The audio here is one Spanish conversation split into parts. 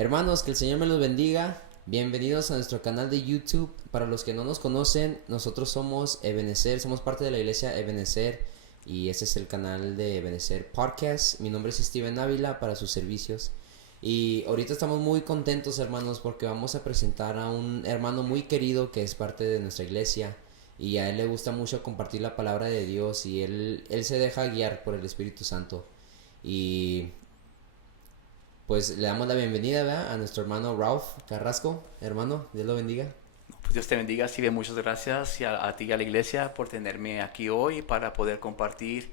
Hermanos, que el Señor me los bendiga. Bienvenidos a nuestro canal de YouTube. Para los que no nos conocen, nosotros somos Ebenezer, somos parte de la iglesia Ebenezer y ese es el canal de Ebenezer Podcast. Mi nombre es Steven Ávila para sus servicios. Y ahorita estamos muy contentos, hermanos, porque vamos a presentar a un hermano muy querido que es parte de nuestra iglesia y a él le gusta mucho compartir la palabra de Dios y él se deja guiar por el Espíritu Santo. Y pues le damos la bienvenida, ¿verdad?, a nuestro hermano Ralph Carrasco. Hermano, Dios lo bendiga. Pues Dios te bendiga, Steven. Muchas gracias y a ti y a la iglesia por tenerme aquí hoy para poder compartir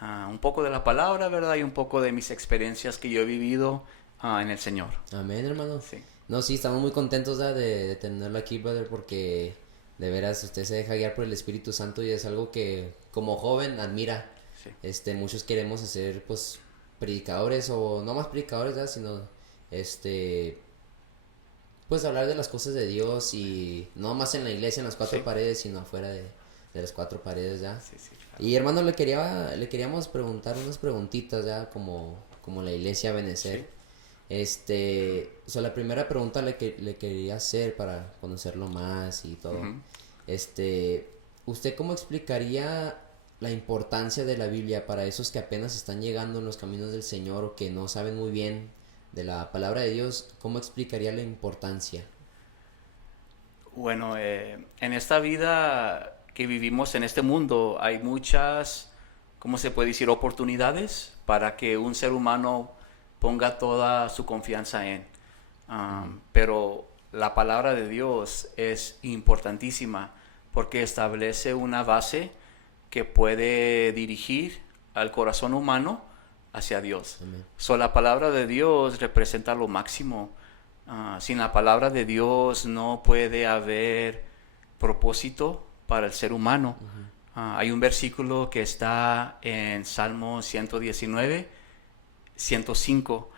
un poco de la palabra, ¿verdad? Y un poco de mis experiencias que yo he vivido en el Señor. Amén, hermano. Sí, No, sí, estamos muy contentos, ¿verdad?, de tenerlo aquí, brother, porque de veras usted se deja guiar por el Espíritu Santo y es algo que como joven admira. sí. Muchos queremos ser, pues, predicadores o no más predicadores, ¿verdad?, sino, pues hablar de las cosas de Dios y no más en la iglesia, en las cuatro Sí, paredes, sino afuera de las cuatro paredes, ¿ya? sí, sí, claro. Y hermano, le queríamos preguntar unas preguntitas, ¿ya? Como la iglesia Sí. Benecer. La primera pregunta le quería hacer para conocerlo más y todo. Ujú. ¿Usted cómo explicaría la importancia de la Biblia para esos que apenas están llegando en los caminos del Señor o que no saben muy bien de la palabra de Dios? ¿Cómo explicaría la importancia? Bueno, en esta vida que vivimos en este mundo hay muchas, ¿cómo se puede decir?, oportunidades para que un ser humano ponga toda su confianza en. Pero la palabra de Dios es importantísima porque establece una base que puede dirigir al corazón humano hacia Dios. Amén. La palabra de Dios representa lo máximo. Sin la palabra de Dios no puede haber propósito para el ser humano. Hay un versículo que está en Salmo 119, 105,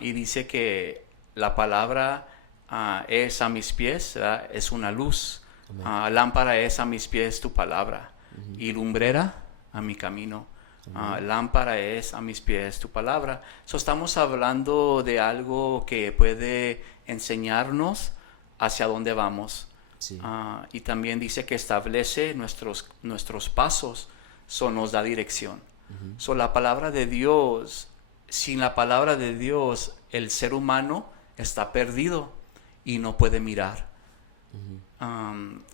y dice que la palabra es a mis pies, ¿verdad?, es una luz. Lámpara es a mis pies tu palabra y lumbrera a mi camino. Lámpara es a mis pies tu palabra. Estamos hablando de algo que puede enseñarnos hacia dónde vamos. Sí. Y también dice que establece nuestros pasos, nos da dirección. La palabra de Dios, sin la palabra de Dios, el ser humano está perdido y no puede mirar.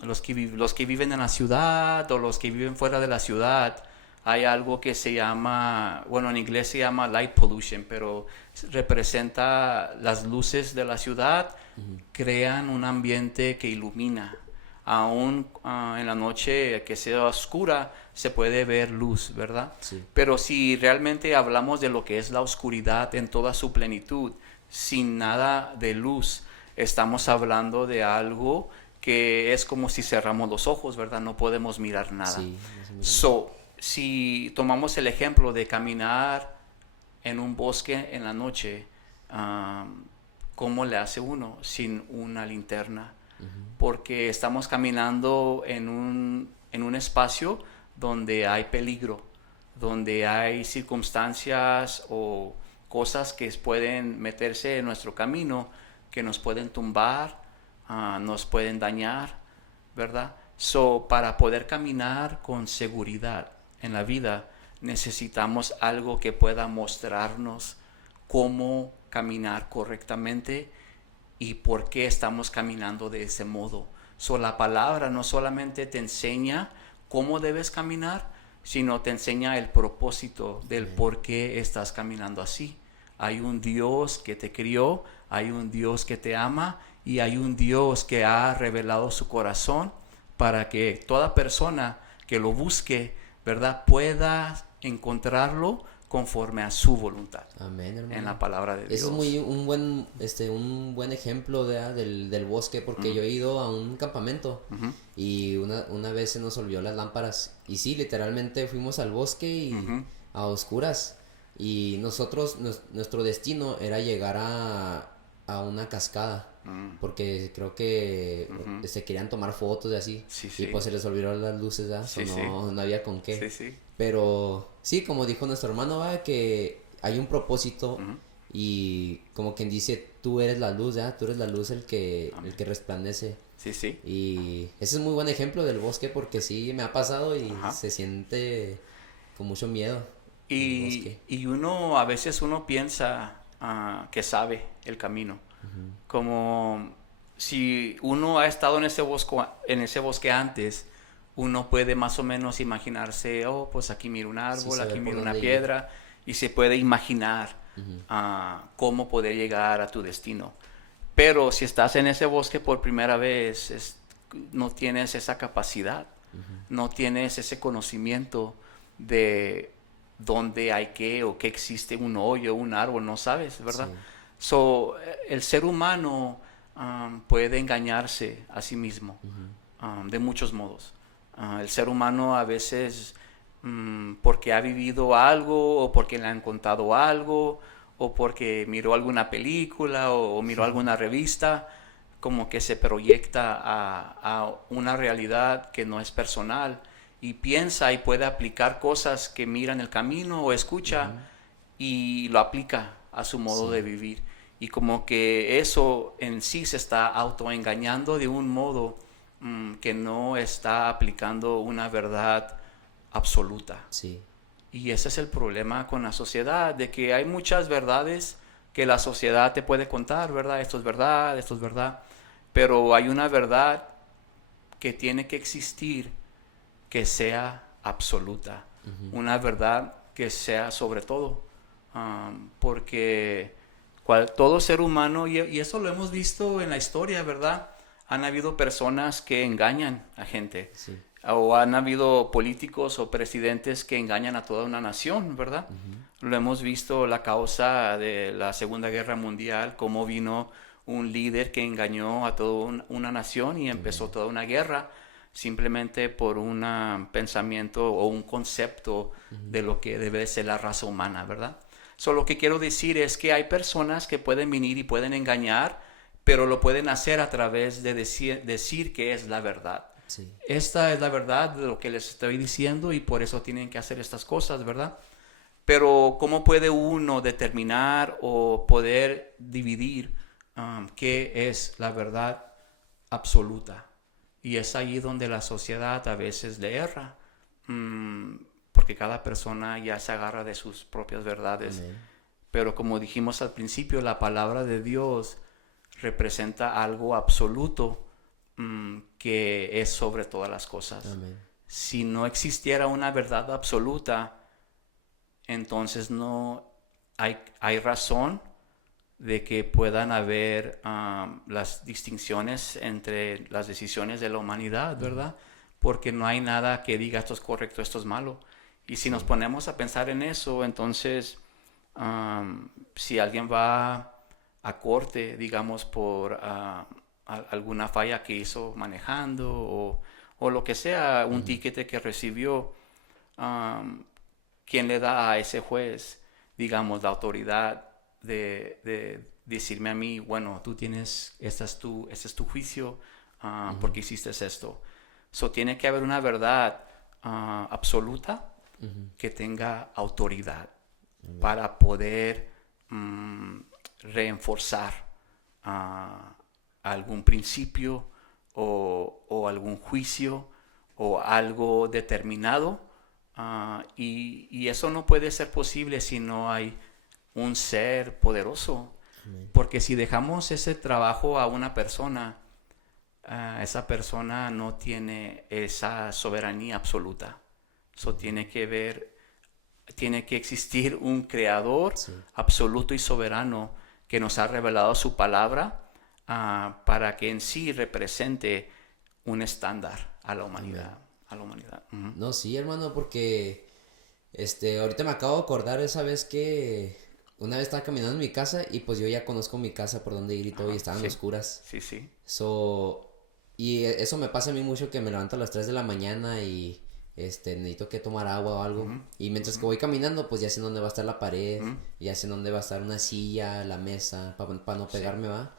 Los que viven en la ciudad o los que viven fuera de la ciudad, hay algo que se llama, bueno, en inglés se llama light pollution, pero representa las luces de la ciudad, crean un ambiente que ilumina. Aún en la noche que sea oscura se puede ver luz, ¿verdad? Sí. Pero si realmente hablamos de lo que es la oscuridad en toda su plenitud, sin nada de luz, estamos hablando de algo que es como si cerramos los ojos, ¿verdad? No podemos mirar nada. Sí, no se mira nada. Si tomamos el ejemplo de caminar en un bosque en la noche, ¿cómo le hace uno sin una linterna? Porque estamos caminando en un espacio donde hay peligro, donde hay circunstancias o cosas que pueden meterse en nuestro camino, que nos pueden tumbar, nos pueden dañar, ¿verdad? Para poder caminar con seguridad en la vida, necesitamos algo que pueda mostrarnos cómo caminar correctamente y por qué estamos caminando de ese modo. La palabra no solamente te enseña cómo debes caminar, sino te enseña el propósito del por qué estás caminando así. Hay un Dios que te crió, hay un Dios que te ama y hay un Dios que ha revelado su corazón para que toda persona que lo busque, ¿verdad?, pueda encontrarlo conforme a su voluntad. Amén, hermano. En la palabra de Dios. Eso es muy un buen ejemplo del bosque porque yo he ido a un campamento y una vez se nos olvidó las lámparas y sí, literalmente fuimos al bosque y a oscuras y nuestro destino era llegar a una cascada porque creo que se querían tomar fotos y así y pues se les olvidaron las luces, ¿verdad? No había con qué. Sí. Pero sí, como dijo nuestro hermano, ¿verdad?, que hay un propósito y como quien dice, tú eres la luz, ¿ya? Tú eres la luz el que resplandece. Sí, sí. Y ese es muy buen ejemplo del bosque porque sí me ha pasado y Ajá. se siente con mucho miedo el Y, bosque. y uno, a veces uno piensa que sabe el camino. Como si uno ha estado en ese bosque antes, uno puede más o menos imaginarse, oh, pues aquí miro un Sí árbol, aquí saber por miro una dónde ir. piedra, y se puede imaginar Ujú. cómo poder llegar a tu destino. Pero si estás en ese bosque por primera vez, no tienes esa capacidad, no tienes ese conocimiento de dónde hay qué o que existe un hoyo, un árbol, no sabes, ¿verdad? Sí, So, el ser humano puede engañarse a sí mismo de muchos modos. El ser humano a veces, porque ha vivido algo o porque le han contado algo o porque miró alguna película o miró alguna revista, como que se proyecta a una realidad que no es personal y piensa y puede aplicar cosas que mira en el camino o escucha y lo aplica a su modo de sí, vivir. Y como que eso en sí se está autoengañando de un modo que no está aplicando una verdad absoluta. sí. Y ese es el problema con la sociedad, de que hay muchas verdades que la sociedad te puede contar, ¿verdad? Esto es verdad, esto es verdad. Pero hay una verdad que tiene que existir que sea absoluta. Una verdad que sea sobre todo. Porque todo ser humano, y eso lo hemos visto en la historia, ¿verdad? Han habido personas que engañan a gente Sí. o han habido políticos o presidentes que engañan a toda una nación, ¿verdad? Lo hemos visto la causa de la Segunda Guerra Mundial, cómo vino un líder que engañó a toda una nación y empezó Amén. toda una guerra simplemente por un pensamiento o un concepto de lo que debe ser la raza humana, ¿verdad? Lo que quiero decir es que hay personas que pueden venir y pueden engañar, pero lo pueden hacer a través de decir que es la verdad. Sí. Esta es la verdad de lo que les estoy diciendo y por eso tienen que hacer estas cosas, ¿verdad? Pero ¿cómo puede uno determinar o poder dividir qué es la verdad absoluta? Y es ahí donde la sociedad a veces le erra, mm, porque cada persona ya se agarra de sus propias verdades. Amén. Pero como dijimos al principio, la palabra de Dios representa algo absoluto que es sobre todas las cosas. Amén. Si no existiera una verdad absoluta, entonces no hay razón de que puedan haber las distinciones entre las decisiones de la humanidad, ¿verdad? Porque no hay nada que diga esto es correcto, esto es malo. Y si nos Sí. ponemos a pensar en eso, entonces si alguien va a corte, digamos, por alguna falla que hizo manejando o lo que sea, un tiquete que recibió, ¿quién le da a ese juez, digamos, la autoridad de decirme a mí, bueno, tú tienes, este es tu juicio porque hiciste esto? Tiene que haber una verdad absoluta que tenga autoridad para poder reforzar algún principio o algún juicio o algo determinado. Y eso no puede ser posible si no hay un ser poderoso. Amén. Porque si dejamos ese trabajo a una persona, esa persona no tiene esa soberanía absoluta. Eso tiene que existir un creador Sí. absoluto y soberano que nos ha revelado su palabra para que en sí represente un estándar a la Amén. humanidad. A la humanidad. Ujú. No, sí, hermano, porque ahorita me acabo de acordar esa vez que una vez estaba caminando en mi casa y pues yo ya conozco mi casa por dónde ir y todo y Ajá, estaban sí, oscuras. sí, sí. So, y eso me pasa a mí mucho que me levanto a las 3 de la mañana y necesito que tomar agua o algo. Ujú, Y mientras que voy caminando, pues ya sé dónde va a estar la pared, ya sé dónde va a estar una silla, la mesa, para no sí. pegarme, va.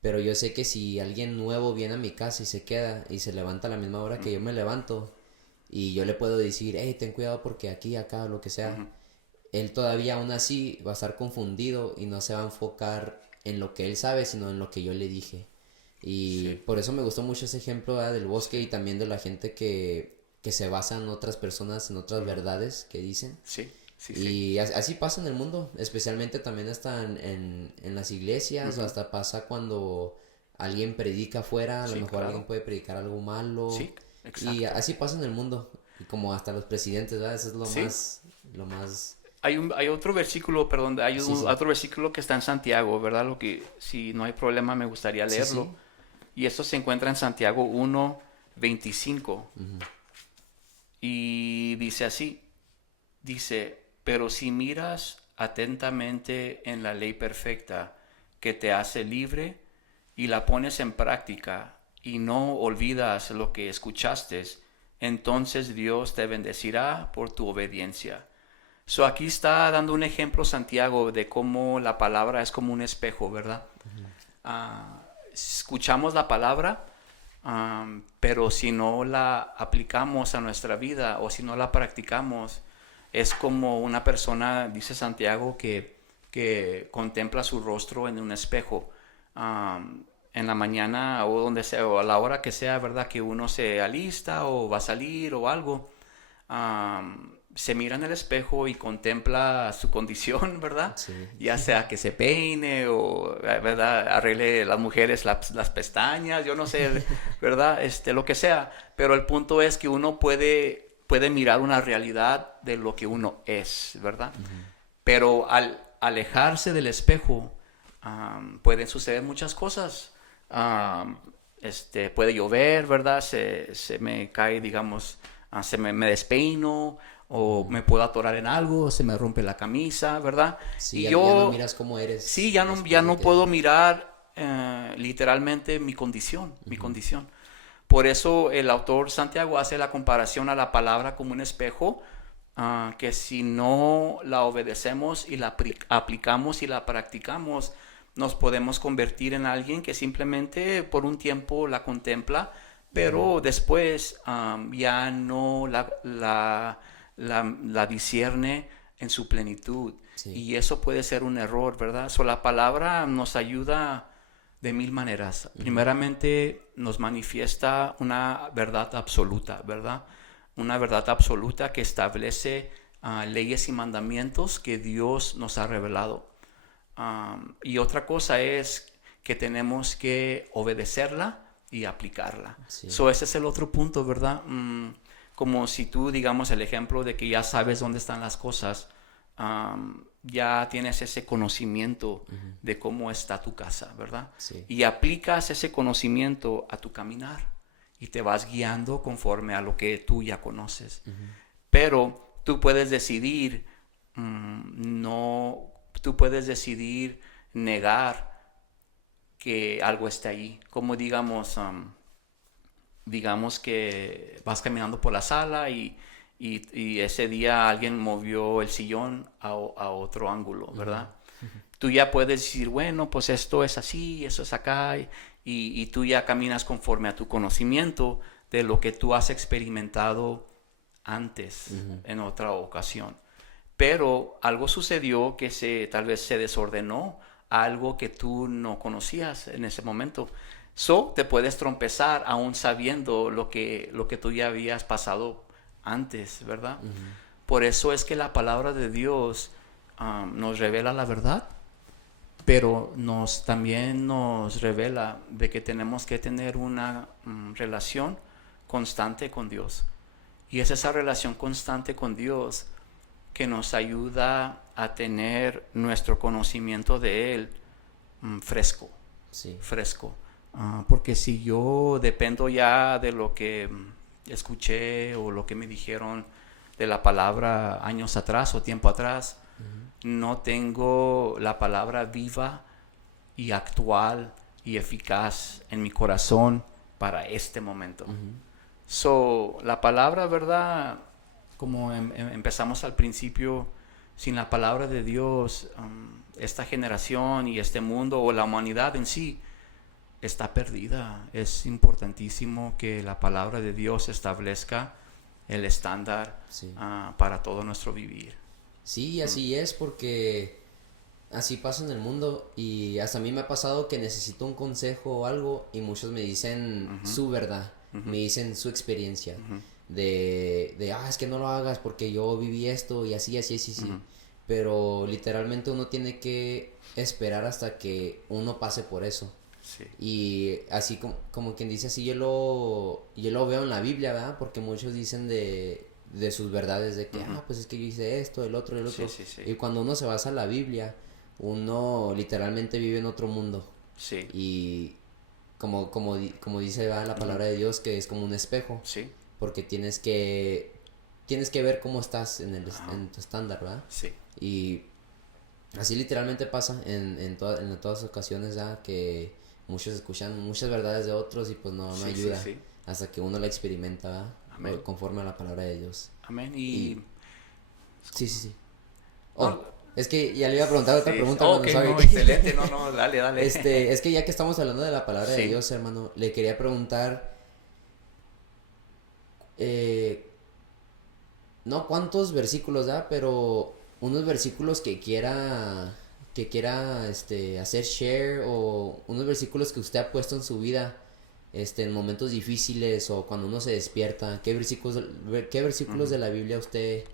Pero yo sé que si alguien nuevo viene a mi casa y se queda y se levanta a la misma hora que yo me levanto y yo le puedo decir, hey, ten cuidado porque aquí, acá, lo que sea, él todavía aún así va a estar confundido y no se va a enfocar en lo que él sabe, sino en lo que yo le dije. Y Sí. por eso me gustó mucho ese ejemplo, ¿verdad? Del bosque y también de la gente que se basa en otras personas, en otras verdades que dicen. Sí, sí, sí. Y así pasa en el mundo, especialmente también hasta en las iglesias, o Ujú. hasta pasa cuando alguien predica afuera, a lo Sí, mejor alguien claro. puede predicar algo malo, Sí, y exacto. así pasa en el mundo, y como hasta los presidentes, ¿verdad? Eso es Sí. lo más, Hay otro versículo, perdón, sí, sí, otro versículo que está en Santiago, ¿verdad? Lo que, si no hay problema, me gustaría sí, leerlo. sí, Y esto se encuentra en Santiago 1:25. Y dice así, dice, pero si miras atentamente en la ley perfecta que te hace libre y la pones en práctica y no olvidas lo que escuchaste, entonces Dios te bendecirá por tu obediencia. So aquí está dando un ejemplo Santiago de cómo la palabra es como un espejo, ¿verdad? Escuchamos la palabra, pero si no la aplicamos a nuestra vida o si no la practicamos, es como una persona, dice Santiago, que contempla su rostro en un espejo. En la mañana o donde sea, o a la hora que sea, ¿verdad? Que uno se alista o va a salir o algo, se mira en el espejo y contempla su condición, ¿verdad? sí, Ya sea que se peine o, ¿verdad? Arregle las mujeres las pestañas, yo no sé, ¿verdad? Lo que sea. Pero el punto es que uno puede mirar una realidad de lo que uno es, ¿verdad? Pero al alejarse del espejo, pueden suceder muchas cosas. Um, puede llover, ¿verdad? Se me cae, digamos, me despeino o me puedo atorar en algo, se me rompe la camisa, ¿verdad? sí, Y ya no yo, miras cómo sí, eres ya después de no que, puedo mirar literalmente mi condición, mi condición. Por eso el autor Santiago hace la comparación a la palabra como un espejo, que si no la obedecemos y la aplicamos y la practicamos, nos podemos convertir en alguien que simplemente por un tiempo la contempla, pero después ya no la discierne en su plenitud. sí, Y eso puede ser un error, ¿verdad? So, la palabra nos ayuda de mil maneras. Primeramente, nos manifiesta una verdad absoluta, ¿verdad? Una verdad absoluta que establece leyes y mandamientos que Dios nos ha revelado. Y otra cosa es que tenemos que obedecerla y aplicarla. sí, So, ese es el otro punto, ¿verdad? Como si tú, digamos, el ejemplo de que ya sabes dónde están las cosas, ya tienes ese conocimiento de cómo está tu casa, ¿verdad? sí, Y aplicas ese conocimiento a tu caminar y te vas guiando conforme a lo que tú ya conoces. Pero tú puedes decidir, no, tú puedes decidir negar que algo está ahí. Como digamos que vas caminando por la sala y ese día alguien movió el sillón a otro ángulo, ¿verdad? Tú ya puedes decir, bueno, pues esto es así, eso es acá, y tú ya caminas conforme a tu conocimiento de lo que tú has experimentado antes, en otra ocasión. Pero algo sucedió que tal vez se desordenó, algo que tú no conocías en ese momento. So, te puedes trompezar aún sabiendo lo que tú ya habías pasado antes, ¿verdad? Por eso es que la palabra de Dios nos revela la verdad, pero también nos revela de que tenemos que tener una relación constante con Dios. Y es esa relación constante con Dios que nos ayuda a tener nuestro conocimiento de Él fresco, sí, fresco. Porque si yo dependo ya de lo que escuché o lo que me dijeron de la palabra años atrás o tiempo atrás, no tengo la palabra viva y actual y eficaz en mi corazón para este momento. So, la palabra, ¿verdad? Como empezamos al principio, sin la palabra de Dios, esta generación y este mundo o la humanidad en sí está perdida. Es importantísimo que la palabra de Dios establezca el estándar sí. para todo nuestro vivir. Sí, así es porque así pasa en el mundo y hasta a mí me ha pasado que necesito un consejo o algo y muchos me dicen Ujú, su verdad, ujú, me dicen su experiencia ujú, es que no lo hagas porque yo viví esto y así, así, así, ujú. sí. Pero literalmente uno tiene que esperar hasta que uno pase por eso. Sí. Y así como quien dice, así yo lo veo en la Biblia, ¿verdad? Porque muchos dicen de sus verdades, de que, Ujú. pues es que yo hice esto, el otro, el Sí, otro. sí, sí. Y cuando uno se basa en la Biblia, uno literalmente vive en otro mundo. Sí. Y como dice ¿verdad? La Ujú. palabra de Dios, que es como un espejo. Sí. Porque tienes que ver cómo estás Ajá. en tu estándar, ¿verdad? Sí. Y así literalmente pasa en todas las ocasiones, ¿verdad? Que muchos escuchan muchas verdades de otros y pues no Sí, sí, ayuda sí. hasta que uno la experimenta, ¿verdad? Amén. Conforme a la palabra de Dios. Amén. Y Y sí, sí, sí. no, Oh, es que ya le iba a preguntar otra sí, sí. pregunta, Oh, hermano, ok, sorry. no, excelente. No, no, dale, dale. Es que ya que estamos hablando de la palabra de Sí. Dios, hermano, le quería preguntar, eh, no cuántos versículos da, pero unos versículos que quiera hacer share o unos versículos que usted ha puesto en su vida en momentos difíciles o cuando uno se despierta, qué versículos Ujú. de la Biblia usted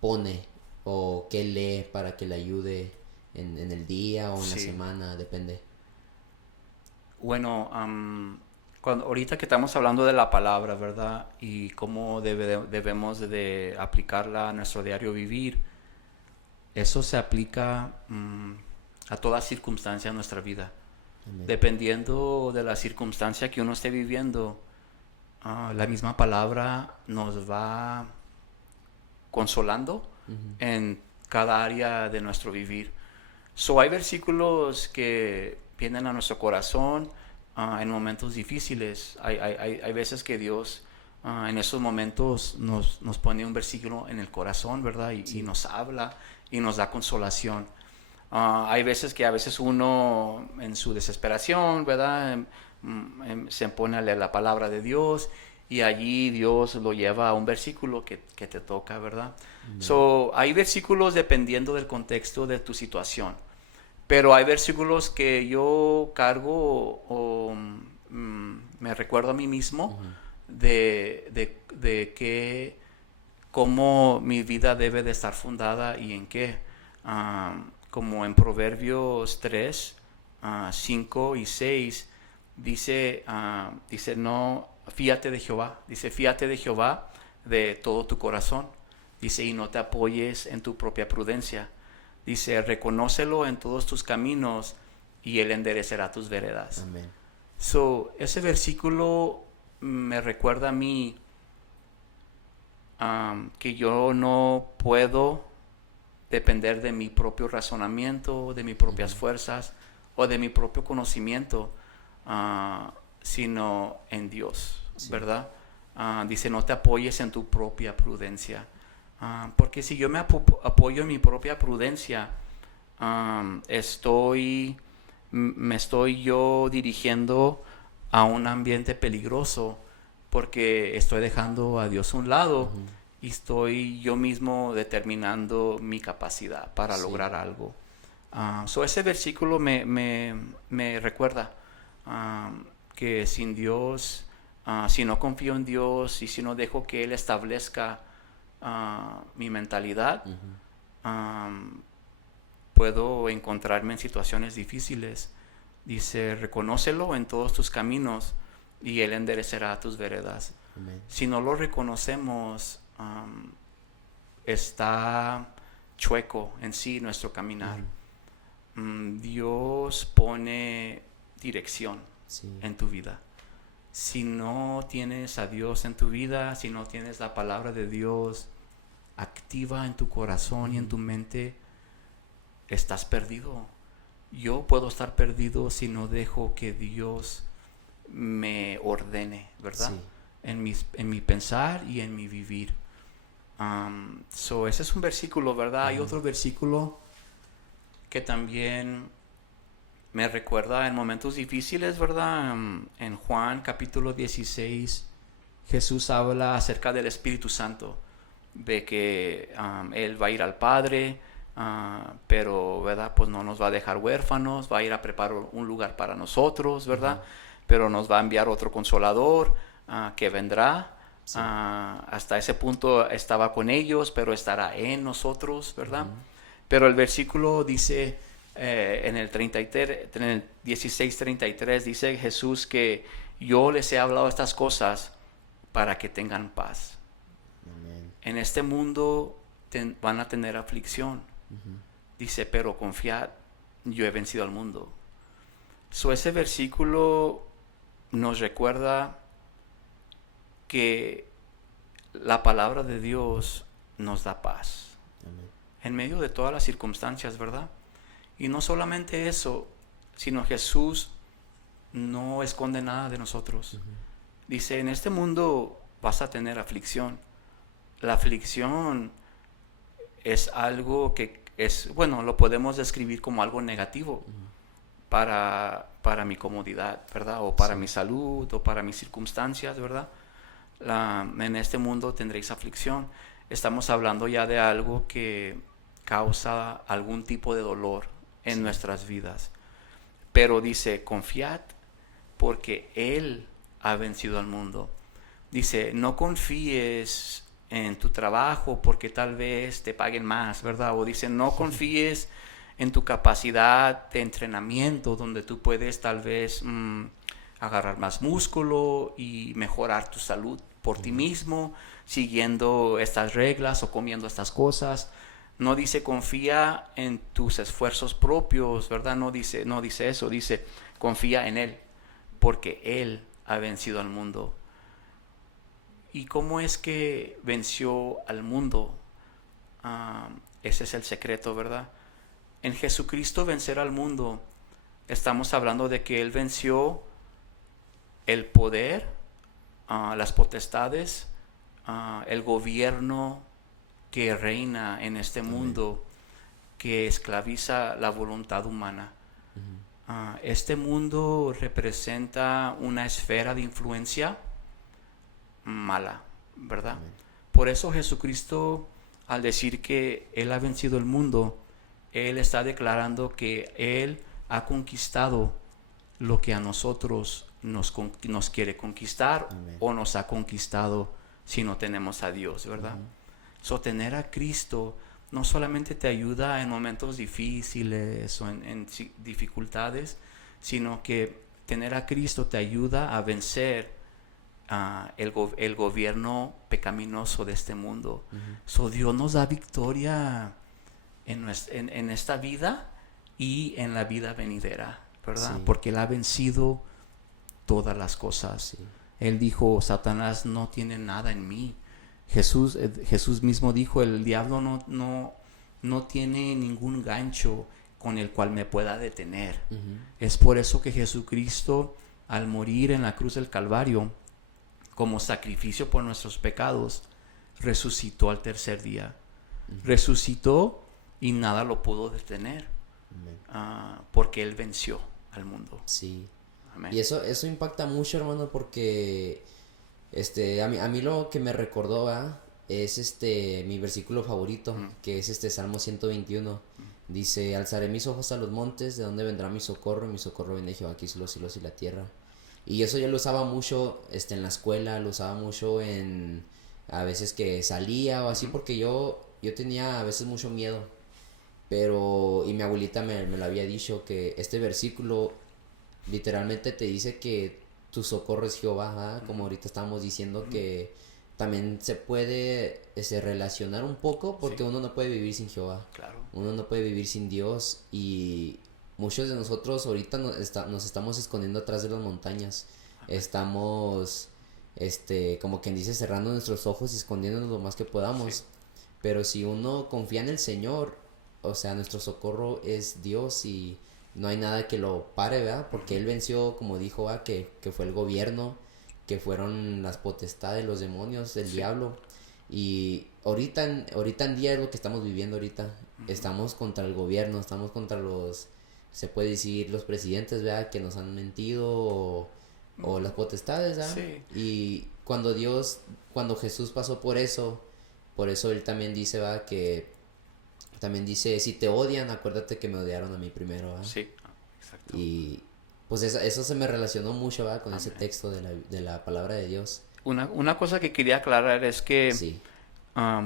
pone o qué lee para que le ayude en el día o en la Sí. semana, depende. Bueno, ahorita que estamos hablando de la palabra, ¿verdad? Y cómo debemos de aplicarla a nuestro diario vivir, eso se aplica a toda circunstancia de nuestra vida. Amén. Dependiendo de la circunstancia que uno esté viviendo, la misma palabra nos va consolando Ujú. en cada área de nuestro vivir. So, hay versículos que vienen a nuestro corazón en momentos difíciles. Hay veces que Dios en esos momentos nos pone un versículo en el corazón, ¿verdad? Y Sí, nos habla y nos da consolación. Hay veces que a veces uno en su desesperación, ¿verdad? Se pone a leer la palabra de Dios y allí Dios lo lleva a un versículo que te toca, ¿verdad? amén. So, hay versículos dependiendo del contexto de tu situación, pero hay versículos que yo cargo o me recuerdo a mí mismo Ujú. de que cómo mi vida debe de estar fundada y en qué. Como en Proverbios 3, 5 y 6, dice, no, fíate de Jehová, dice, fíate de Jehová de todo tu corazón, dice, y no te apoyes en tu propia prudencia, dice, reconócelo en todos tus caminos y él enderecerá tus veredas. Amén. So, ese versículo me recuerda a mí que yo no puedo depender de mi propio razonamiento, de mis propias Ujú. fuerzas o de mi propio conocimiento, sino en Dios, Sí. ¿verdad? Dice, no te apoyes en tu propia prudencia. Porque si yo me apoyo en mi propia prudencia, me estoy yo dirigiendo a un ambiente peligroso porque estoy dejando a Dios a un lado Ujú. y estoy yo mismo determinando mi capacidad para Sí. lograr algo. Ese versículo me recuerda que sin Dios, si no confío en Dios y si no dejo que Él establezca mi mentalidad, Ujú. um, puedo encontrarme en situaciones difíciles. Dice, reconócelo en todos tus caminos y Él enderecerá tus veredas. Amén. Si no lo reconocemos, está chueco en sí nuestro caminar. Ujú. Dios pone dirección Sí. en tu vida. Si no tienes a Dios en tu vida, si no tienes la palabra de Dios activa en tu corazón y en Ujú. tu mente, estás perdido. Yo puedo estar perdido si no dejo que Dios me ordene, ¿verdad? Sí. En mi pensar y en mi vivir. Ese es un versículo, ¿verdad? Hay Ujú. otro versículo que también me recuerda en momentos difíciles, ¿verdad? En Juan capítulo 16, Jesús habla acerca del Espíritu Santo ve que Él va a ir al Padre, pero, ¿verdad? Pues no nos va a dejar huérfanos, va a ir a preparar un lugar para nosotros, ¿verdad? Pero nos va a enviar otro consolador que vendrá. Sí. Hasta ese punto estaba con ellos, pero estará en nosotros, ¿verdad? Pero el versículo dice, en el 33, en el 16:33, dice Jesús que yo les he hablado estas cosas para que tengan paz. Amén. En este mundo van a tener aflicción. Dice, pero confiad, yo he vencido al mundo. Ese versículo nos recuerda que la palabra de Dios nos da paz. Amén. En medio de todas las circunstancias, ¿verdad? Y no solamente eso, sino Jesús no esconde nada de nosotros. Dice, en este mundo vas a tener aflicción. La aflicción es algo que es, bueno, lo podemos describir como algo negativo para mi comodidad, ¿verdad? O para mi salud, o para mis circunstancias, ¿verdad? En este mundo tendréis aflicción. Estamos hablando ya de algo que causa algún tipo de dolor en nuestras vidas. Pero dice, confiad porque Él ha vencido al mundo. Dice, no confíes en tu trabajo porque tal vez te paguen más, ¿verdad? O dice, no confíes en tu capacidad de entrenamiento donde tú puedes tal vez agarrar más músculo y mejorar tu salud por ti mismo, siguiendo estas reglas o comiendo estas cosas. No dice confía en tus esfuerzos propios, ¿verdad? No dice eso, dice confía en Él, porque Él ha vencido al mundo. ¿Y cómo es que venció al mundo? Ese es el secreto, ¿verdad? En Jesucristo vencer al mundo, estamos hablando de que Él venció el poder, las potestades, el gobierno que reina en este mundo, que esclaviza la voluntad humana. Este mundo representa una esfera de influencia mala, ¿verdad? Por eso Jesucristo, al decir que Él ha vencido el mundo, Él está declarando que Él ha conquistado lo que a nosotros nos quiere conquistar. Amén. O nos ha conquistado si no tenemos a Dios, ¿verdad? Tener a Cristo no solamente te ayuda en momentos difíciles o en dificultades, sino que tener a Cristo te ayuda a vencer el gobierno pecaminoso de este mundo. Dios nos da victoria en esta vida y en la vida venidera, ¿verdad? Sí. Porque Él ha vencido todas las cosas. Sí. Él dijo, Satanás no tiene nada en mí. Jesús mismo dijo, el diablo no tiene ningún gancho con el cual me pueda detener. Es por eso que Jesucristo, al morir en la cruz del Calvario, como sacrificio por nuestros pecados, resucitó al tercer día. Resucitó y nada lo pudo detener, porque Él venció al mundo. Sí. Amén. Y eso impacta mucho, hermano, porque a mí lo que me recordó es mi versículo favorito, que es Salmo 121. Dice, alzaré mis ojos a los montes, de donde vendrá mi socorro viene de Jehová, que hizo los cielos y la tierra. Y eso yo lo usaba mucho en la escuela, lo usaba mucho a veces que salía o así, porque yo tenía a veces mucho miedo. Y mi abuelita me lo había dicho, que este versículo literalmente te dice que tu socorro es Jehová, ¿verdad? Como ahorita estábamos diciendo, que también se puede relacionar un poco, porque uno no puede vivir sin Jehová. Claro. Uno no puede vivir sin Dios, y muchos de nosotros ahorita nos estamos escondiendo atrás de las montañas. Estamos, como quien dice, cerrando nuestros ojos y escondiéndonos lo más que podamos. Sí. Pero si uno confía en el Señor, o sea, nuestro socorro es Dios y no hay nada que lo pare, ¿verdad? Porque Él venció, como dijo, que fue el gobierno, que fueron las potestades, los demonios, el diablo. Y ahorita en día es lo que estamos viviendo ahorita. Estamos contra el gobierno, estamos contra se puede decir, los presidentes, ¿verdad? Que nos han mentido, o las potestades, ¿verdad? Sí. Y cuando Jesús pasó por eso, Por eso él también dice, va, que también dice, si te odian, acuérdate que me odiaron a mí primero, va. Sí, exacto. Y pues eso se me relacionó mucho, va, con ese Amén. texto de la palabra de Dios. Una cosa que quería aclarar es que Sí.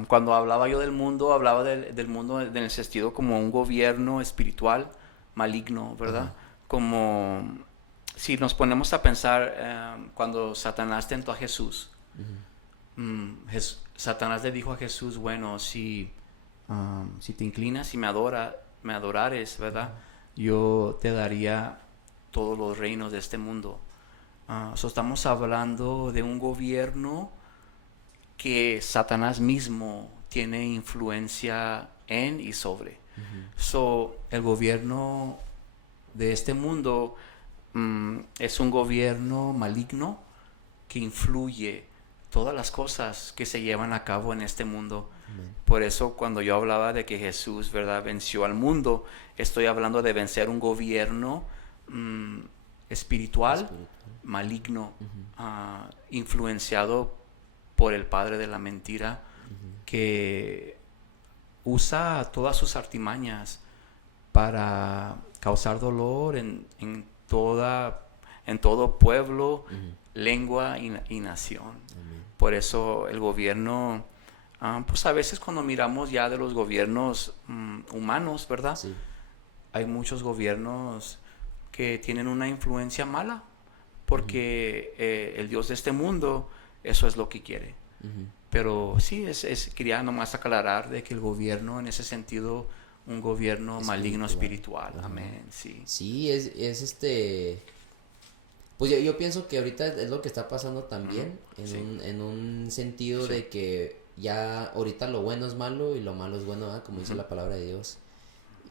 cuando hablaba yo del mundo, hablaba del mundo en el sentido como un gobierno espiritual maligno, ¿verdad? Ajá. Como si nos ponemos a pensar cuando Satanás tentó a Jesús, Satanás le dijo a Jesús, bueno, si te inclinas y me adorares, ¿verdad? Yo te daría todos los reinos de este mundo. Estamos hablando de un gobierno que Satanás mismo tiene influencia en y sobre. El gobierno de este mundo es un gobierno maligno que influye todas las cosas que se llevan a cabo en este mundo. Por eso cuando yo hablaba de que Jesús, ¿verdad?, venció al mundo, estoy hablando de vencer un gobierno espiritual maligno, influenciado por el padre de la mentira, que usa todas sus artimañas para causar dolor en todo pueblo, lengua y nación. Por eso el gobierno, pues a veces cuando miramos ya de los gobiernos humanos, ¿verdad? Sí. Hay muchos gobiernos que tienen una influencia mala, porque el Dios de este mundo, eso es lo que quiere. Pero sí, quería nomás aclarar de que el gobierno en ese sentido, un gobierno maligno espiritual. Amén, sí. Sí, pues yo pienso que ahorita es lo que está pasando también, Sí. en un sentido Sí. de que ya ahorita lo bueno es malo y lo malo es bueno, ¿verdad? Como dice la palabra de Dios.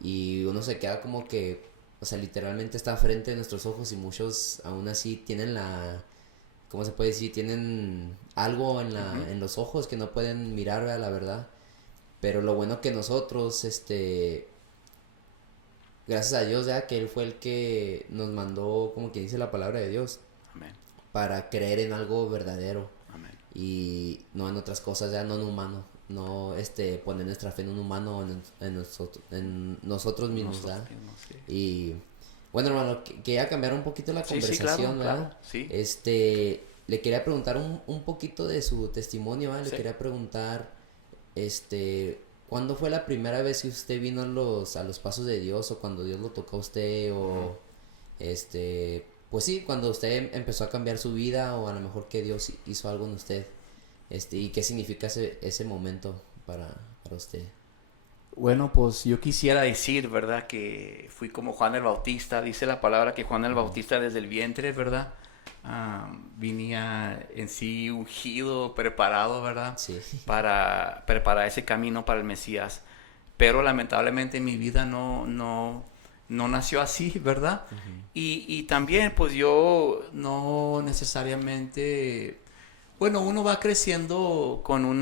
Y uno se queda como que, o sea, literalmente está frente de nuestros ojos y muchos aún así tienen ¿cómo se puede decir? Tienen algo en los ojos que no pueden mirar, ¿verdad? La verdad. Pero lo bueno que nosotros, gracias a Dios, ya que Él fue el que nos mandó, como que dice la palabra de Dios, Amén. para creer en algo verdadero Amén. y no en otras cosas, ya no en humano, no poner nuestra fe en un humano o en nosotros mismos, ¿verdad? Nosotros mismos, sí. Y bueno, hermano, quería cambiar un poquito la Sí, conversación, claro, ¿verdad? sí. Le quería preguntar un poquito de su testimonio, ¿verdad? Le Sí. quería preguntar, ¿cuándo fue la primera vez que usted vino a los pasos de Dios o cuando Dios lo tocó a usted o, pues sí, cuando usted empezó a cambiar su vida o a lo mejor que Dios hizo algo en usted, y qué significa ese momento para usted? Bueno, pues yo quisiera decir, ¿verdad?, que fui como Juan el Bautista. Dice la palabra que Juan el Bautista desde el vientre, ¿verdad?, venía en sí ungido, preparado, ¿verdad?, Sí. para preparar ese camino para el Mesías. Pero lamentablemente mi vida no nació así, ¿verdad? Y también, pues yo no necesariamente... Bueno, uno va creciendo con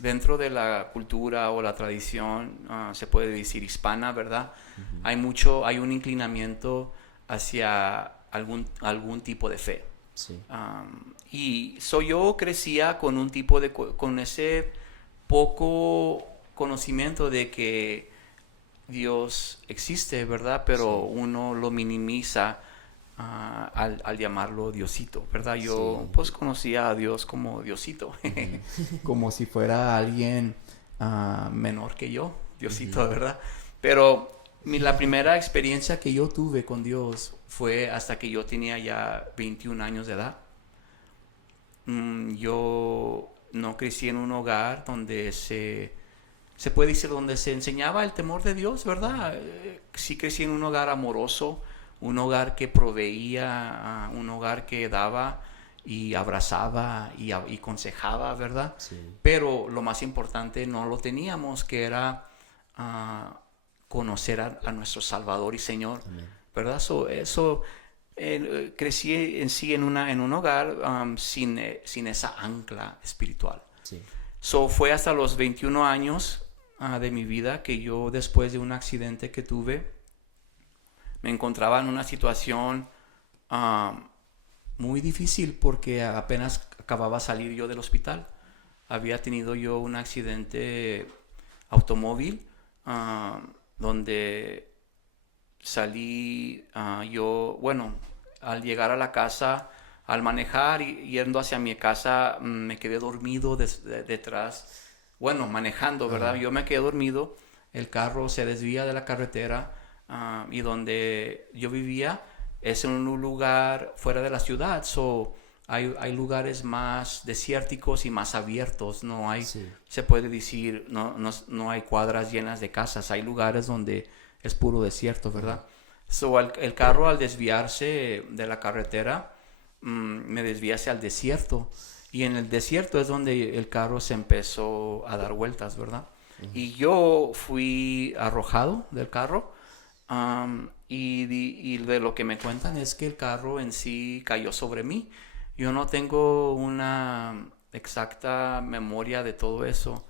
dentro de la cultura o la tradición, se puede decir hispana, ¿verdad? Hay un inclinamiento hacia algún tipo de fe. Sí. Yo crecía con con ese poco conocimiento de que Dios existe, ¿verdad? Pero Sí. uno lo minimiza al llamarlo Diosito, ¿verdad? Yo Sí. pues conocía a Dios como Diosito, como si fuera alguien menor que yo, Diosito, ¿verdad? Pero la primera experiencia que yo tuve con Dios fue hasta que yo tenía ya 21 años de edad. Yo no crecí en un hogar donde se puede decir, donde se enseñaba el temor de Dios, ¿verdad? Sí crecí en un hogar amoroso, un hogar que proveía, un hogar que daba y abrazaba y aconsejaba, ¿verdad? Sí. Pero lo más importante no lo teníamos, que era conocer a nuestro Salvador y Señor, Amén. ¿verdad? Crecí en sí en un hogar sin esa ancla espiritual. Sí. Fue hasta los 21 años de mi vida que yo, después de un accidente que tuve, me encontraba en una situación muy difícil porque apenas acababa de salir yo del hospital. había tenido yo un accidente automóvil, donde salí bueno, al llegar a la casa, al manejar y yendo hacia mi casa, me quedé dormido detrás, bueno, manejando, ¿verdad? Ajá. Yo me quedé dormido, el carro se desvía de la carretera, y donde yo vivía es en un lugar fuera de la ciudad, hay lugares más desérticos y más abiertos, no hay, Sí. se puede decir, no hay cuadras llenas de casas, hay lugares donde es puro desierto, ¿verdad? El carro al desviarse de la carretera, me desvié hacia el desierto, y en el desierto es donde el carro se empezó a dar vueltas, ¿verdad? Y yo fui arrojado del carro, y de lo que me cuentan es que el carro en sí cayó sobre mí. Yo no tengo una exacta memoria de todo eso.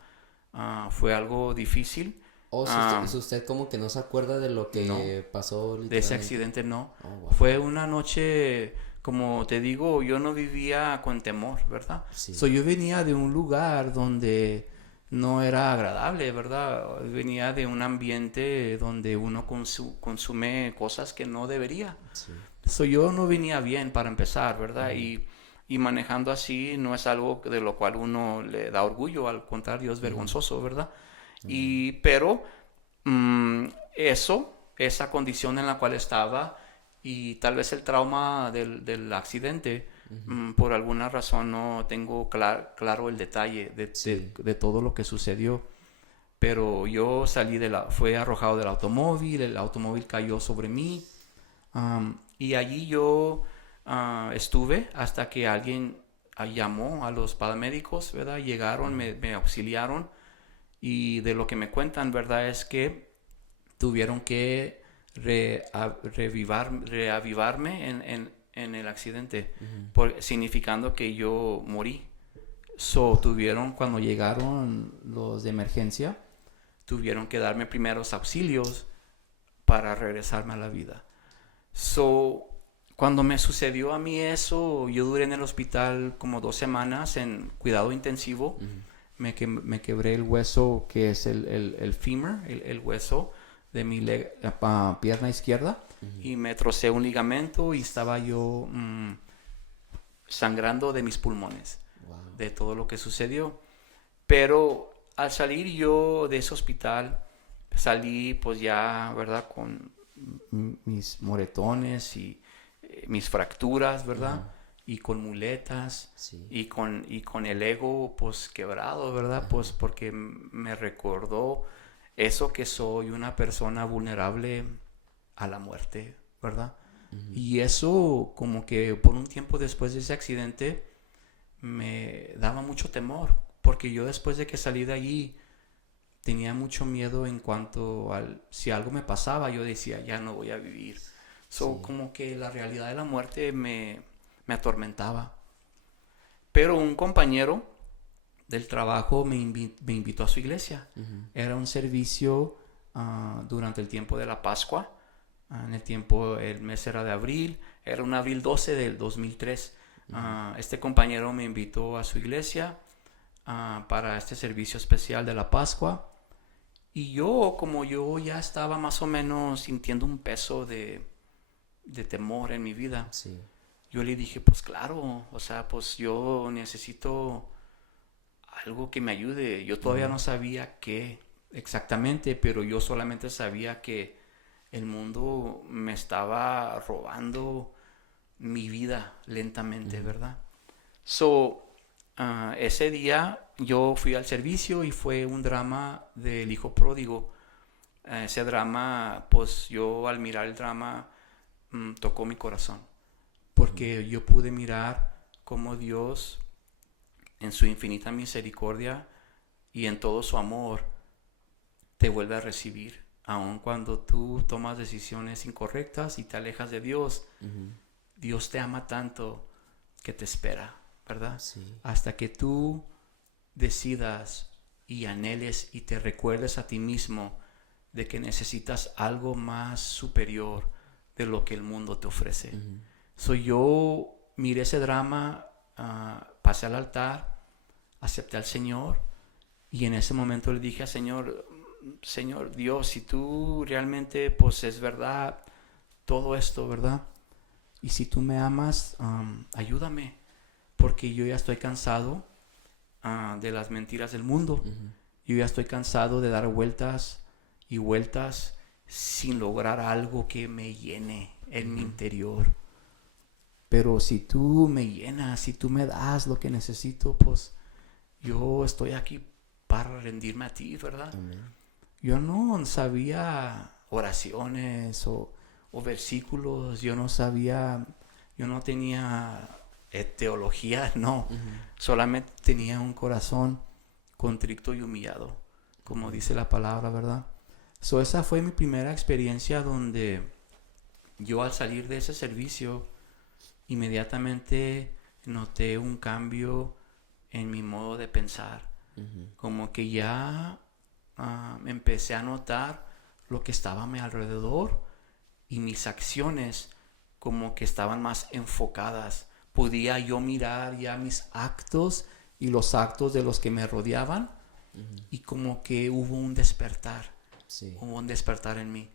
Fue algo difícil. O si usted, Ah, si usted como que no se acuerda de lo no, que pasó de ese literalmente. accidente no. Oh, wow. Fue una noche, como te digo, yo no vivía con temor, ¿verdad? Sí, Yo venía de un lugar donde no era agradable, ¿verdad? Venía de un ambiente donde uno consume cosas que no debería. sí. Yo no venía bien para empezar, ¿verdad? Y manejando así no es algo de lo cual uno le da orgullo, al contrario, es vergonzoso, ¿verdad? Pero mm, esa condición en la cual estaba, y tal vez el trauma del accidente, por alguna razón no tengo claro el detalle Sí. de todo lo que sucedió. Pero yo fue arrojado del automóvil, el automóvil cayó sobre mí, y allí yo estuve hasta que alguien llamó a los paramédicos, ¿verdad? Llegaron, me auxiliaron, y de lo que me cuentan, ¿verdad? Es que tuvieron que reavivarme en el accidente, significando que yo morí. Cuando llegaron los de emergencia, tuvieron que darme primeros auxilios para regresarme a la vida. Cuando me sucedió a mí eso, yo duré en el hospital como 2 semanas en cuidado intensivo. Me quebré el hueso que es el femur, el hueso de mi pierna izquierda, y me trocé un ligamento, y estaba yo sangrando de mis pulmones, Wow. de todo lo que sucedió. Pero al salir yo de ese hospital, salí pues ya, ¿verdad? Con mis moretones y mis fracturas, ¿verdad? Y con muletas, Sí. y con el ego pues quebrado, ¿verdad? Pues porque me recordó eso, que soy una persona vulnerable a la muerte, ¿verdad? Y eso como que por un tiempo después de ese accidente me daba mucho temor, porque yo después de que salí de allí tenía mucho miedo en cuanto al si algo me pasaba, yo decía, ya no voy a vivir. Sí. Como que la realidad de la muerte me atormentaba. Pero un compañero del trabajo me invitó a su iglesia. Era un servicio durante el tiempo de la Pascua. El mes era de abril, era un abril 12 del 2003. Este compañero me invitó a su iglesia para este servicio especial de la Pascua. Y como yo ya estaba más o menos sintiendo un peso de temor en mi vida, Sí. yo le dije, pues claro, o sea, pues yo necesito algo que me ayude. Yo todavía no sabía qué exactamente, pero yo solamente sabía que el mundo me estaba robando mi vida lentamente, ¿verdad? Ese día yo fui al servicio y fue un drama del hijo pródigo. Ese drama, pues yo al mirar el drama, tocó mi corazón, porque yo pude mirar cómo Dios, en su infinita misericordia y en todo su amor, te vuelve a recibir, aun cuando tú tomas decisiones incorrectas y te alejas de Dios. Dios te ama tanto que te espera, ¿verdad? Sí. Hasta que tú decidas y anheles y te recuerdes a ti mismo de que necesitas algo más superior de lo que el mundo te ofrece. Yo miré ese drama, pasé al altar, acepté al Señor y en ese momento le dije al Señor, Señor Dios, si tú realmente pues es verdad todo esto, ¿verdad? Y si tú me amas, ayúdame, porque yo ya estoy cansado de las mentiras del mundo. Yo ya estoy cansado de dar vueltas y vueltas sin lograr algo que me llene en mi interior. Pero si tú me llenas, si tú me das lo que necesito, pues yo estoy aquí para rendirme a ti, ¿verdad? Amén. Yo no sabía oraciones o versículos, yo no sabía, yo no tenía teología, no. Solamente tenía un corazón contrito y humillado, como dice la palabra, ¿verdad? So, esa fue mi primera experiencia donde yo al salir de ese servicio inmediatamente noté un cambio en mi modo de pensar. Como que ya empecé a notar lo que estaba a mi alrededor y mis acciones como que estaban más enfocadas. Podía yo mirar ya mis actos y los actos de los que me rodeaban y como que hubo un despertar. Sí. Hubo un despertar en mí.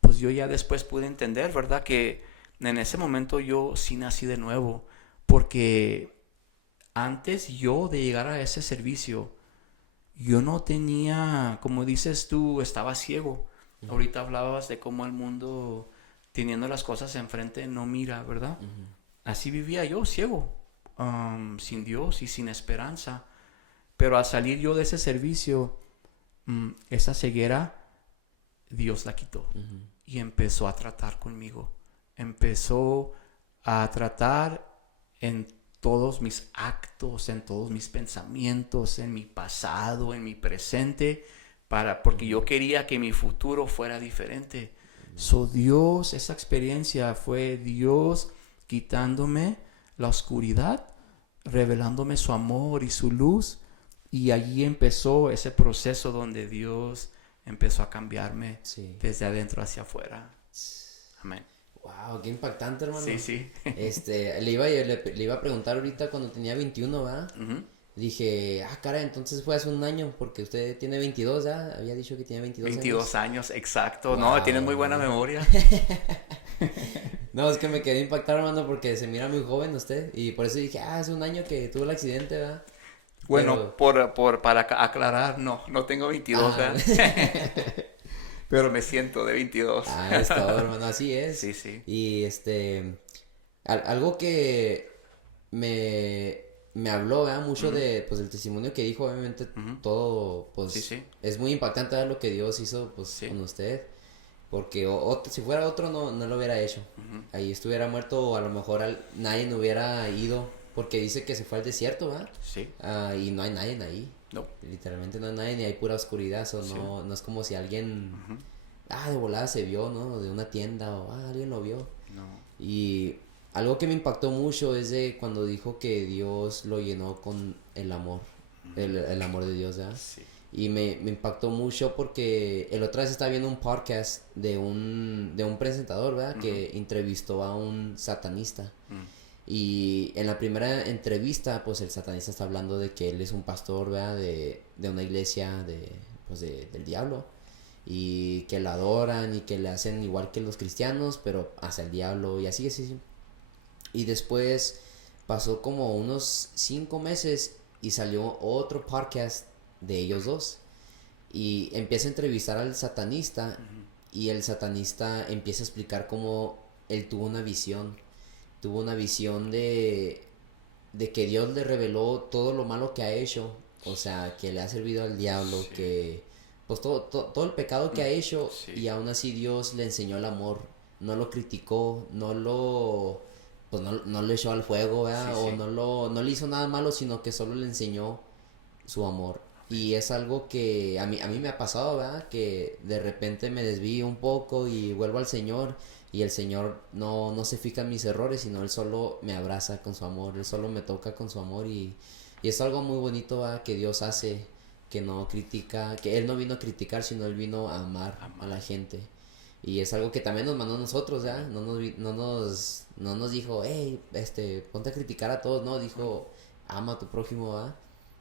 Pues yo ya después pude entender, ¿verdad? Que en ese momento yo sí nací de nuevo. Porque antes yo de llegar a ese servicio, yo no tenía, como dices tú, estaba ciego. Ahorita hablabas de cómo el mundo, teniendo las cosas enfrente, no mira, ¿verdad? Así vivía yo, ciego, sin Dios y sin esperanza. Pero al salir yo de ese servicio, esa ceguera, Dios la quitó. Y empezó a tratar conmigo. Empezó a tratar en todos mis actos, en todos mis pensamientos, en mi pasado, en mi presente, porque yo quería que mi futuro fuera diferente. So Dios, esa experiencia fue Dios quitándome la oscuridad, revelándome su amor y su luz, y allí empezó ese proceso donde Dios empezó a cambiarme desde adentro hacia afuera. Amén. Wow, qué impactante, hermano. Sí, sí. Le iba a preguntar ahorita cuando tenía 21, ¿verdad? Dije, cara, entonces fue hace un año, porque usted tiene 22, ¿ya? Había dicho que tiene 22 años, exacto. Wow. No, tienes muy buena memoria. No, es que me quedé impactado, hermano, porque se mira muy joven usted. Y por eso dije, hace un año que tuvo el accidente, ¿verdad? Bueno, para aclarar, no tengo 22, ¿verdad? Pero me siento de 22. Es todo, hermano, así es. Sí, sí. Y algo que me habló, ¿verdad? Mucho de, pues, el testimonio que dijo, obviamente, todo, pues, Sí. es muy impactante, ¿verdad? Lo que Dios hizo, pues, con usted. Porque si fuera otro, no lo hubiera hecho. Ahí estuviera muerto, o a lo mejor nadie no hubiera ido. Porque dice que se fue al desierto, ¿verdad? Sí. Y no hay nadie ahí. No. Literalmente no hay nadie, ni hay pura oscuridad. No es como si alguien, de volada se vio, ¿no? De una tienda, o alguien lo vio. No. Y algo que me impactó mucho es de cuando dijo que Dios lo llenó con el amor. El amor de Dios, ¿verdad? Sí. Y me impactó mucho porque el otra vez estaba viendo un podcast de un presentador, ¿verdad? Que entrevistó a un satanista. Y en la primera entrevista, pues el satanista está hablando de que él es un pastor, ¿verdad? De una iglesia del diablo. Y que lo adoran y que le hacen igual que los cristianos, pero hacia el diablo y así. Y después pasó como unos 5 meses y salió otro podcast de ellos dos. Y empieza a entrevistar al satanista y el satanista empieza a explicar cómo él tuvo una visión. Tuvo una visión de que Dios le reveló todo lo malo que ha hecho. O sea, que le ha servido al diablo, que pues todo el pecado que ha hecho, y aún así Dios le enseñó el amor. No lo criticó, no lo echó al fuego, ¿verdad? No le hizo nada malo, sino que solo le enseñó su amor. Y es algo que a mí me ha pasado, ¿verdad? Que de repente me desvío un poco y vuelvo al Señor, y el Señor no se fija en mis errores, sino Él solo me abraza con su amor, Él solo me toca con su amor, y es algo muy bonito, ¿verdad? Que Dios hace, que no critica, que Él no vino a criticar, sino Él vino a amar a la gente. Y es algo que también nos mandó a nosotros, ¿verdad? No nos dijo, hey, ponte a criticar a todos, no, dijo, ama a tu prójimo, ¿verdad?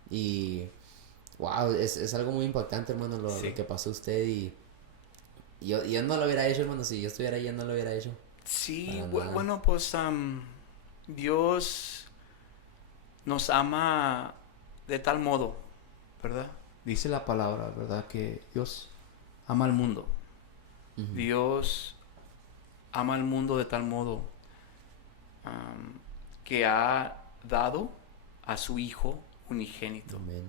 Y wow, es algo muy impactante, hermano, Sí. lo que pasó a usted. Y yo no lo hubiera hecho, hermano. Si yo estuviera ahí, yo no lo hubiera hecho. Sí, Para nada. bueno, pues Dios nos ama de tal modo, ¿verdad? Dice la palabra, ¿verdad? Que Dios ama al mundo. Ujú. Dios ama al mundo de tal modo que ha dado a su Hijo unigénito Amén.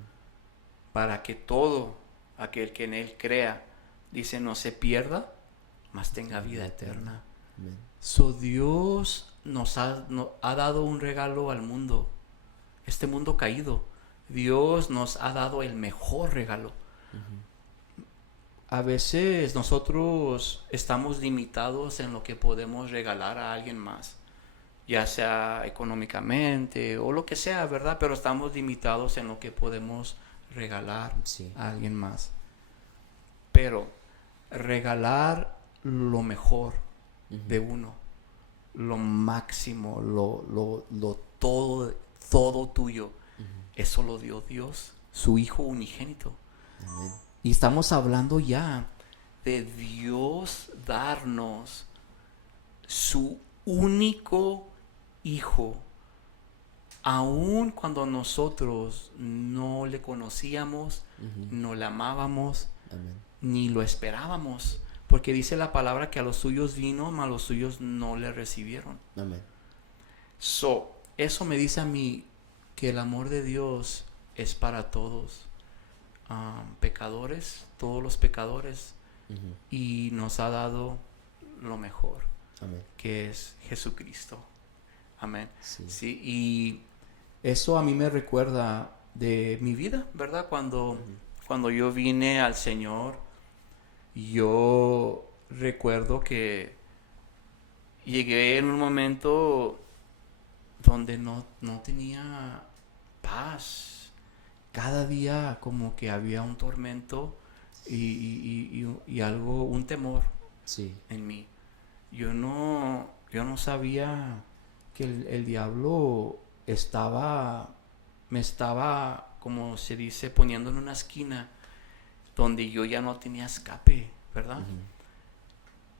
para que todo aquel que en Él crea, dice, no se pierda, mas tenga vida eterna. Amén. So Dios nos ha dado un regalo al mundo, este mundo caído. Dios nos ha dado el mejor regalo. A veces nosotros estamos limitados en lo que podemos regalar a alguien más, ya sea económicamente o lo que sea, ¿verdad? Pero estamos limitados en lo que podemos regalar Sí. a alguien más. Pero regalar lo mejor de uno, lo máximo, lo todo tuyo, eso lo dio Dios, su Hijo unigénito. Amén. Y estamos hablando ya de Dios darnos su único Hijo, aun cuando nosotros no le conocíamos, no le amábamos, Amén. ni lo esperábamos. Porque dice la palabra que a los suyos vino, mas a los suyos no le recibieron. Amén. So, eso me dice a mí que el amor de Dios es para todos. Pecadores, todos los pecadores, Ujú. y nos ha dado lo mejor, Amén. que es Jesucristo. Amén. Sí. Sí, y eso a mí me recuerda de mi vida, ¿verdad? Cuando yo vine al Señor, yo recuerdo que llegué en un momento donde no tenía paz. Cada día como que había un tormento y algo, un temor Sí. en mí. Yo no sabía que el diablo me estaba, como se dice, poniendo en una esquina donde yo ya no tenía escape, ¿verdad?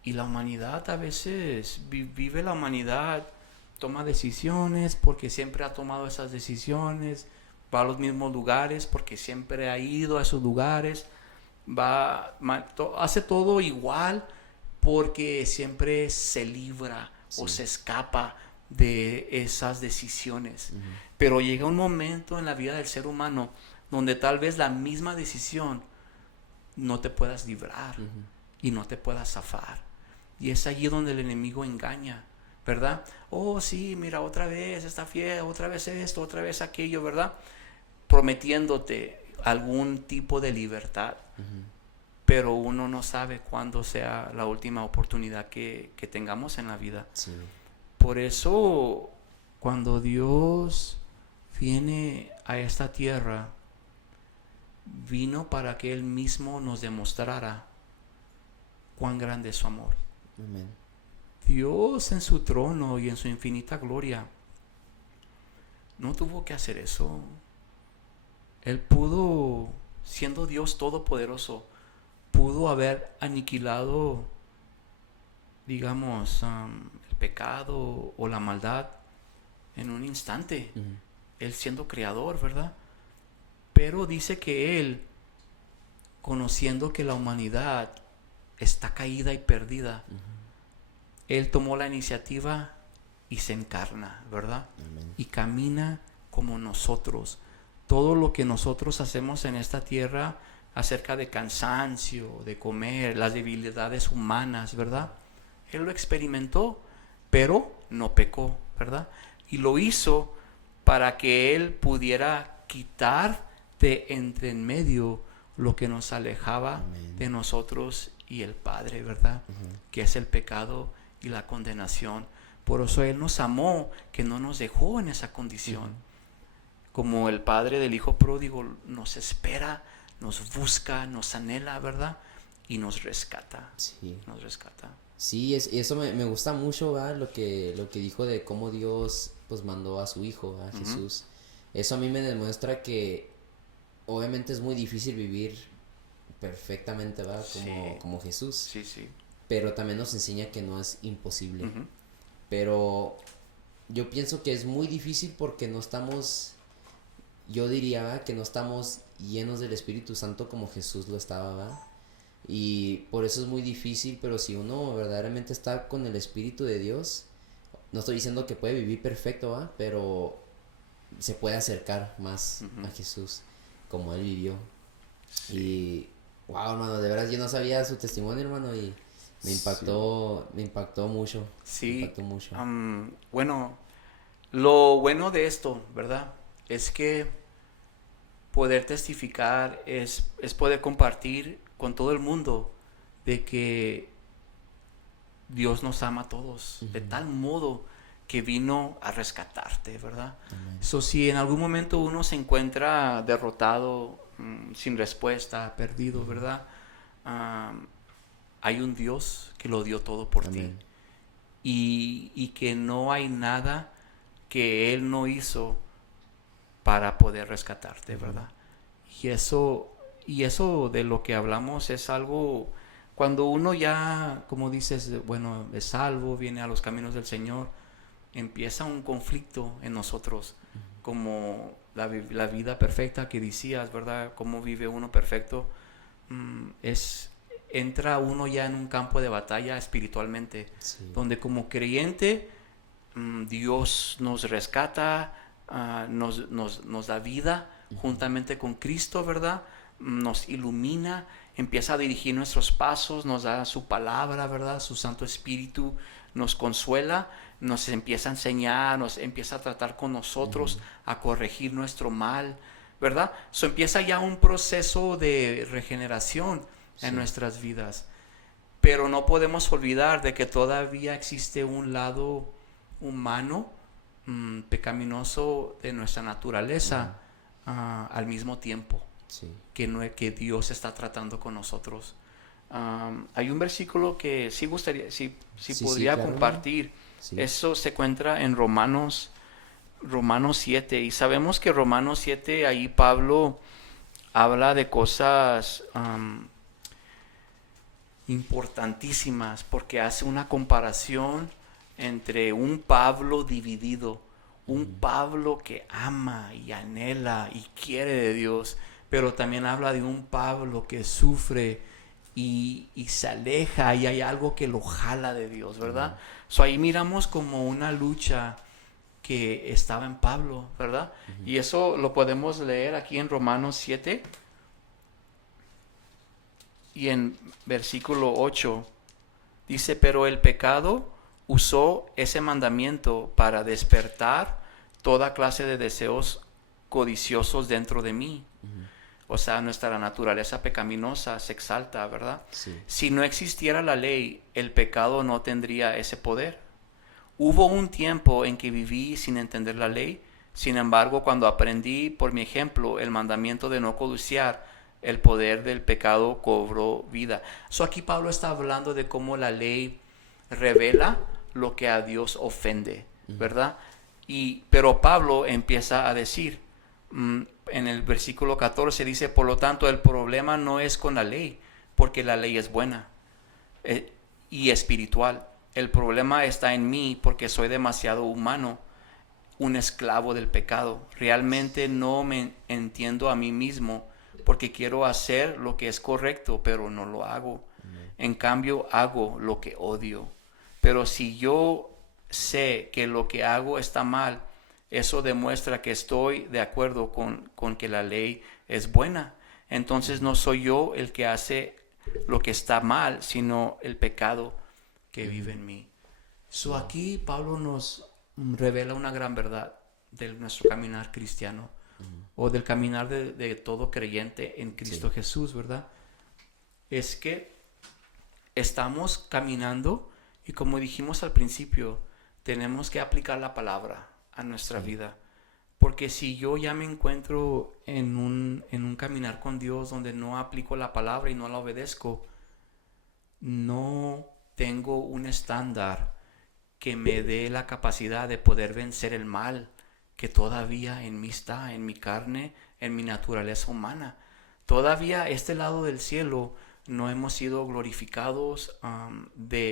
Y la humanidad a veces, vive la humanidad, toma decisiones porque siempre ha tomado esas decisiones, va a los mismos lugares porque siempre ha ido a esos lugares, hace todo igual porque siempre se libra o Sí. se escapa de esas decisiones. Pero llega un momento en la vida del ser humano donde tal vez la misma decisión no te puedas librar y no te puedas zafar. Y es allí donde el enemigo engaña, ¿verdad? Oh, sí, mira, otra vez esta fiesta, otra vez esto, otra vez aquello, ¿verdad? Prometiéndote algún tipo de libertad. Pero uno no sabe cuándo sea la última oportunidad que tengamos en la vida. Sí. Por eso, cuando Dios viene a esta tierra, vino para que Él mismo nos demostrara cuán grande es su amor. Amén. Dios en su trono y en su infinita gloria no tuvo que hacer eso. Él pudo, siendo Dios todopoderoso, pudo haber aniquilado, digamos, el pecado o la maldad en un instante. Él siendo creador, ¿verdad? Pero dice que Él, conociendo que la humanidad está caída y perdida, Él tomó la iniciativa y se encarna, ¿verdad? Amén. Y camina como nosotros. Todo lo que nosotros hacemos en esta tierra acerca de cansancio, de comer, las debilidades humanas, ¿verdad? Él lo experimentó, pero no pecó, ¿verdad? Y lo hizo para que Él pudiera quitar de entre en medio lo que nos alejaba Amén. de nosotros y el Padre, ¿verdad? Que es el pecado y la condenación. Por eso Él nos amó, que no nos dejó en esa condición. Como el Padre del Hijo pródigo nos espera, nos busca, nos anhela, ¿verdad? Y nos rescata. Sí. Nos rescata. Sí, eso me gusta mucho, ¿verdad? Lo que dijo de cómo Dios pues mandó a su hijo, a Jesús. Eso a mí me demuestra que obviamente es muy difícil vivir perfectamente, ¿verdad? Sí. Como Jesús. Sí, sí. Pero también nos enseña que no es imposible. Ujú. Pero yo pienso que es muy difícil porque no estamos, yo diría, ¿verdad? Que no estamos llenos del Espíritu Santo como Jesús lo estaba, ¿verdad? Y por eso es muy difícil, pero si uno verdaderamente está con el Espíritu de Dios, no estoy diciendo que puede vivir perfecto, ¿va? Pero se puede acercar más a Jesús como Él vivió. Sí. Y, wow, hermano, de verdad yo no sabía su testimonio, hermano, y me impactó mucho. Sí. Me impactó mucho. Bueno, lo bueno de esto, ¿verdad? Es que poder testificar es poder compartir con todo el mundo de que Dios nos ama a todos, de tal modo que vino a rescatarte, ¿verdad? So, si en algún momento uno se encuentra derrotado, sin respuesta, perdido, ¿verdad? Hay un Dios que lo dio todo por ti. Y que no hay nada que Él no hizo para poder rescatarte, ¿verdad? Y eso de lo que hablamos es algo, cuando uno ya, como dices, bueno, es salvo, viene a los caminos del Señor, empieza un conflicto en nosotros, como la vida perfecta que decías, ¿verdad? Cómo vive uno perfecto, entra uno ya en un campo de batalla espiritualmente, donde como creyente, Dios nos rescata, nos da vida juntamente con Cristo, ¿verdad? Nos ilumina, empieza a dirigir nuestros pasos, nos da su palabra, ¿verdad? Su Santo Espíritu nos consuela, nos empieza a enseñar, nos empieza a tratar con nosotros, a corregir nuestro mal, ¿verdad? So empieza ya un proceso de regeneración en nuestras vidas. Pero no podemos olvidar de que todavía existe un lado humano, pecaminoso de nuestra naturaleza, al mismo tiempo que Dios está tratando con nosotros. Hay un versículo que sí gustaría, sí podría claro, compartir. Eso se encuentra en Romanos 7, y sabemos que Romanos 7, ahí Pablo habla de cosas importantísimas, porque hace una comparación entre un Pablo dividido, un Pablo que ama y anhela y quiere de Dios, pero también habla de un Pablo que sufre y se aleja, y hay algo que lo jala de Dios, ¿verdad? So ahí miramos como una lucha que estaba en Pablo, ¿verdad? Y eso lo podemos leer aquí en Romanos 7 y en versículo 8 dice: pero el pecado usó ese mandamiento para despertar toda clase de deseos codiciosos dentro de mí. O sea, nuestra naturaleza pecaminosa se exalta, ¿verdad? Si no existiera la ley, el pecado no tendría ese poder. Hubo un tiempo en que viví sin entender la ley. Sin embargo, cuando aprendí por mi ejemplo el mandamiento de no codiciar, el poder del pecado cobró vida. So aquí Pablo está hablando de cómo la ley revela lo que a Dios ofende, ¿verdad? Pero Pablo empieza a decir, en el versículo 14 dice: por lo tanto, el problema no es con la ley, porque la ley es buena y espiritual. El problema está en mí, porque soy demasiado humano, un esclavo del pecado. Realmente no me entiendo a mí mismo, porque quiero hacer lo que es correcto, pero no lo hago. En cambio, hago lo que odio. Pero si yo sé que lo que hago está mal, eso demuestra que estoy de acuerdo con que la ley es buena. Entonces no soy yo el que hace lo que está mal, sino el pecado que vive en mí. So aquí Pablo nos revela una gran verdad de nuestro caminar cristiano, o del caminar de todo creyente en Cristo Jesús, ¿verdad? Es que estamos caminando, y como dijimos al principio, tenemos que aplicar la palabra a nuestra vida. Porque si yo ya me encuentro en un caminar con Dios donde no aplico la palabra y no la obedezco, no tengo un estándar que me dé la capacidad de poder vencer el mal que todavía en mí está, en mi carne, en mi naturaleza humana. Todavía este lado del cielo no hemos sido glorificados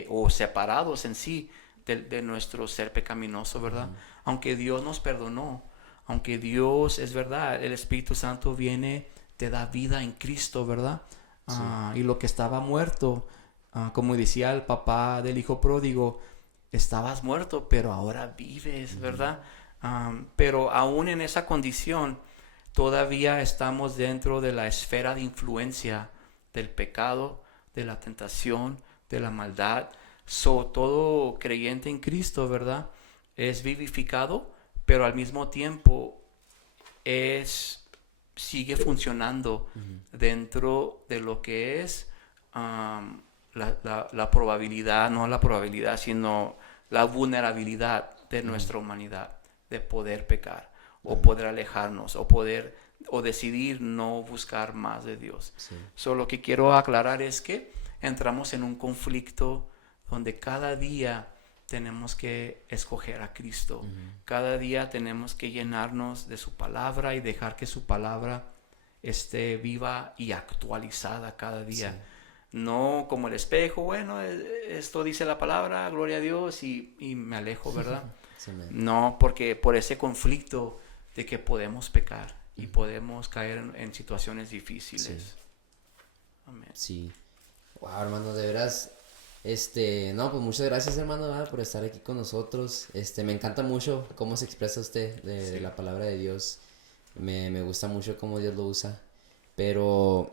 o separados en sí de nuestro ser pecaminoso, ¿verdad? Aunque Dios nos perdonó, aunque Dios, es verdad, el Espíritu Santo viene, te da vida en Cristo, ¿verdad? Sí. Y lo que estaba muerto, como decía el papá del hijo pródigo, estabas muerto, pero ahora vives, ¿verdad? Pero aún en esa condición, todavía estamos dentro de la esfera de influencia del pecado, de la tentación, de la maldad. Todo creyente en Cristo, ¿verdad? Es vivificado, pero al mismo tiempo sigue funcionando dentro de lo que es la probabilidad, no la probabilidad, sino la vulnerabilidad de nuestra humanidad de poder pecar o poder alejarnos o decidir no buscar más de Dios. Sí. Solo lo que quiero aclarar es que entramos en un conflicto donde cada día tenemos que escoger a Cristo. Cada día tenemos que llenarnos de su palabra y dejar que su palabra esté viva y actualizada cada día. Sí. No como el espejo, bueno, esto dice la palabra, gloria a Dios, y me alejo, ¿verdad? Sí, no, porque por ese conflicto de que podemos pecar y podemos caer en situaciones difíciles. Sí. Amén. Sí. Wow, hermano, de veras. No, pues muchas gracias, hermano, ¿verdad? Por estar aquí con nosotros. Me encanta mucho cómo se expresa usted de la palabra de Dios. Me gusta mucho cómo Dios lo usa. Pero,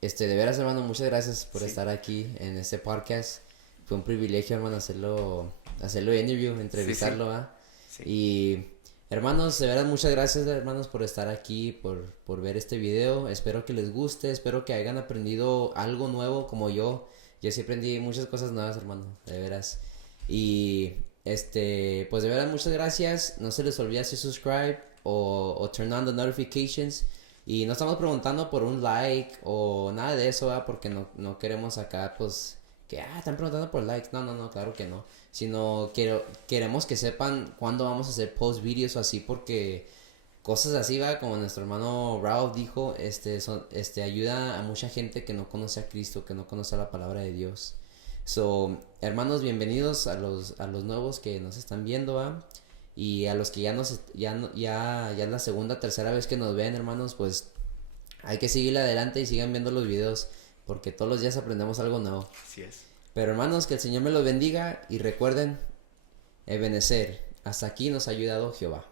de veras, hermano, muchas gracias por estar aquí en este podcast. Fue un privilegio, hermano, hacerlo entrevistarlo, ¿verdad? Sí. Y, hermanos, de veras, muchas gracias, hermanos, por estar aquí, por ver este video. Espero que les guste, espero que hayan aprendido algo nuevo como yo. Yo sí aprendí muchas cosas nuevas, hermano, de veras. Y, pues de veras, muchas gracias. No se les olvide hacer subscribe o turn on the notifications. Y no estamos preguntando por un like o nada de eso, ¿verdad? Porque no queremos acá, pues, que, están preguntando por likes. No, claro que no. Sino queremos que sepan cuándo vamos a hacer post videos o así, porque cosas así, va, como nuestro hermano Ralph dijo, ayuda a mucha gente que no conoce a Cristo, que no conoce la palabra de Dios. So, hermanos, bienvenidos a los nuevos que nos están viendo, ¿va? Y a los que ya es la segunda, tercera vez que nos ven, hermanos, pues hay que seguirle adelante y sigan viendo los videos, porque todos los días aprendemos algo nuevo. Así es. Pero, hermanos, que el Señor me los bendiga y recuerden, Ebenezer, hasta aquí nos ha ayudado Jehová.